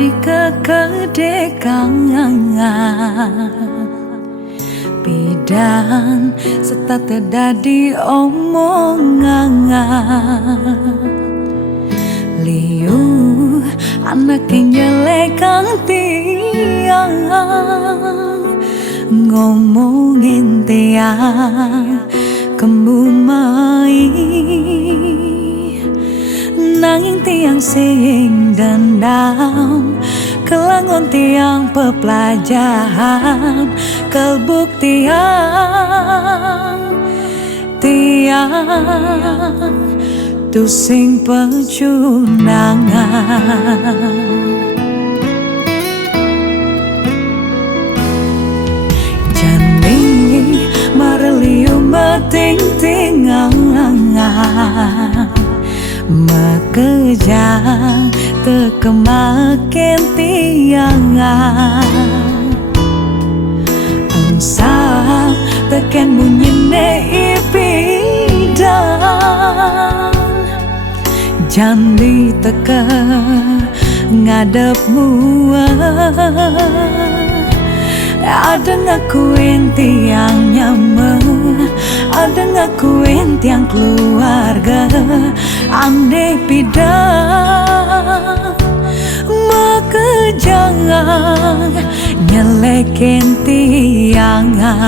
dadi kekedekangan bidan serta terdadi omongan liu anak yang nyelekan tiang ngomongin tiang kembumai nanging tiang sing dendam kelangon tiang pepelajaran kelbuk tiang tu sing pecunangan jani mareliu meting-tingan makejang tekemakin tiangan engsap teken munyine ipidan jandi teka ngadepmu ada ngakuin tiang nyaman ada ngakuin tiang keluarga andai pidan maka jangan nyelekin tiangan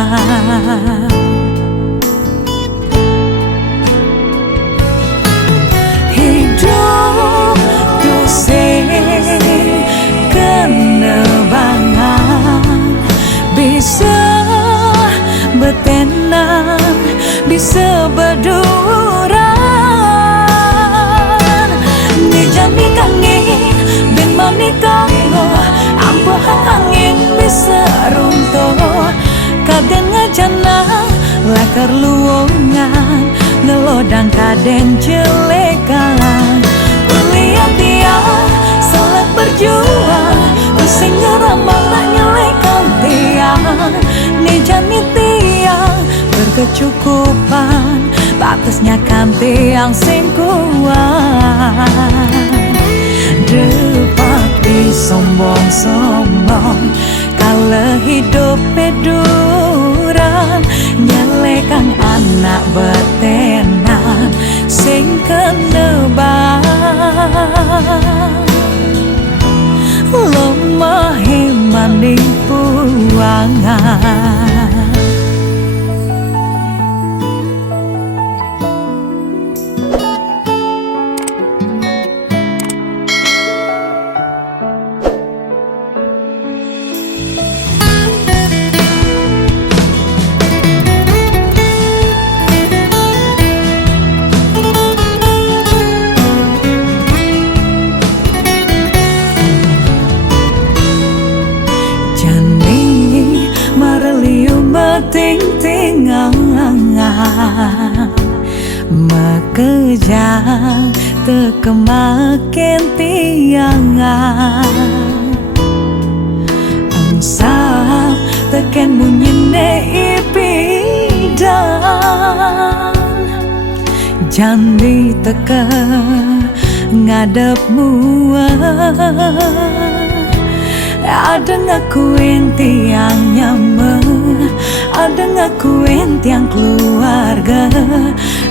hidup tuh sing kenebangan bisa betenan bisa berduran nijani kange ben manika ambahan angin bisa runtuh kaden ngajana lakar luongan ngelodang kaden jelekan ulian dia salat berjuang using ngeramal nyelekan tiang nijani tiang berkecukupan batasnya kan tiang sing kuat depati sombong-sombong kalau hidup peduran nyelekan anak betenan sing kenebang lemah maning puangan ting-tingan makejang tekemakin tiangan engsap teken munyine ipidan jandi teka ngadepmu ada ngakuin tiang nyaman ada ngakuin tiang keluarga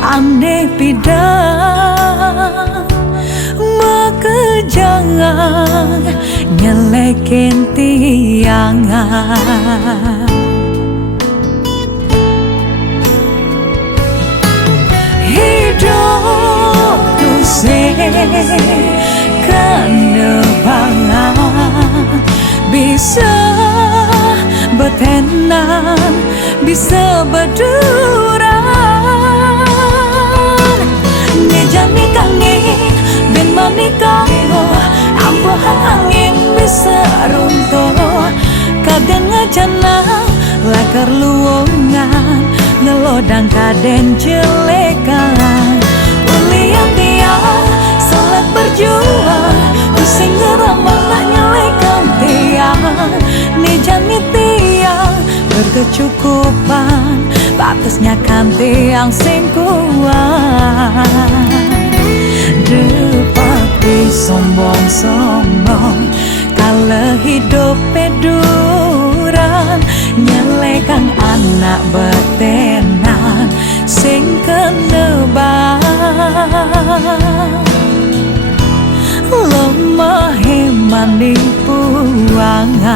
andai pidan maka jangan nyelekin tiangan hidup tuh sing kenebangan bisa betenan bisa berduran ngejani kange ben manika ambahan angin bisa runtuh kaden ngajana lakar luongan ngelodang kaden jelekan ulian dia salat berjuang using ngeramal nyelekan tiang nijani tiang berkecukupan batasnya kan tiang sing kuat depati sombong-sombong le hidup peduran nyelekan anak betenan sing kenebang lemah maning puangan